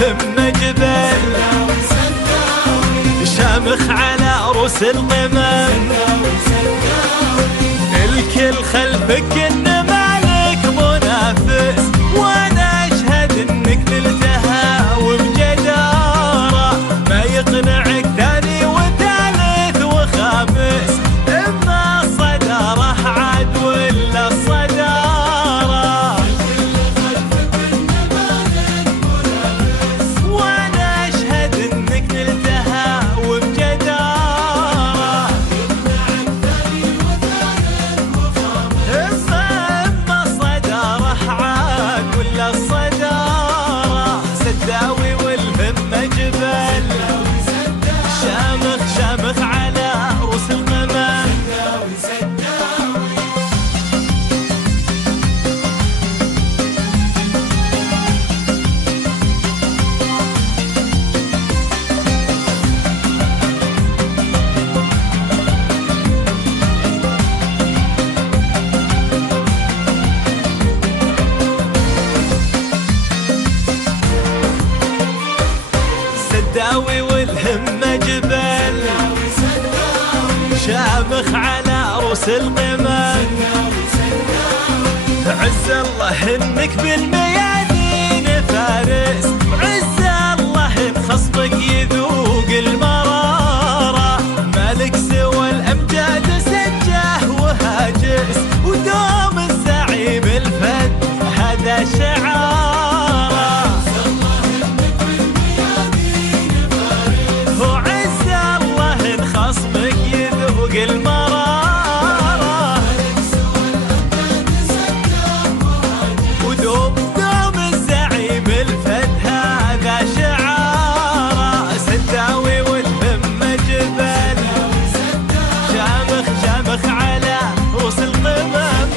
والهمة جبل، شامخ على رؤوس القمم، الكل خلفك إن مالك منافس، وانا اشهد انك نلتها وبجدارة، ما يقنعك ثاني وثالث وخامس، اما الصدارة عاد ولا الصدارة، وانا اشهد انك نلتها وبجدارة، اما الصدارة عاد ولا الصدارة، سداوي والهمة جبل، شامخ شامخ على رؤوس القمم. سداوي والهمة جبل، شامخ على رؤوس القمم، عز الله انك بالميادين فارس، عز الله ان خصمك يذوق المرارة، مالك سوى الامجاد سجاه وهاجس، ودوم الزعيم الفد هذا شعاره، خصمك يذوق المرارة، ودوم الزعيم الفد هذا شعاره، سداوي والهمة جبل، شامخ شامخ على رؤوس القمم.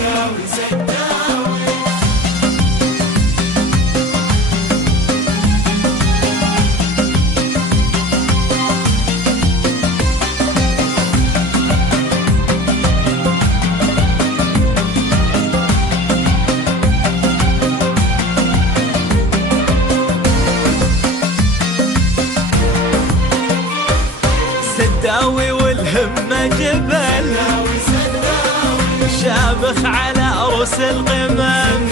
سداوي والهمة جبل، شامخ على رؤوس القمم،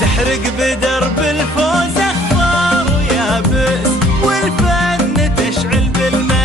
تحرق بدرب الفوز اخضر ويابس، والفن تشعل بالماء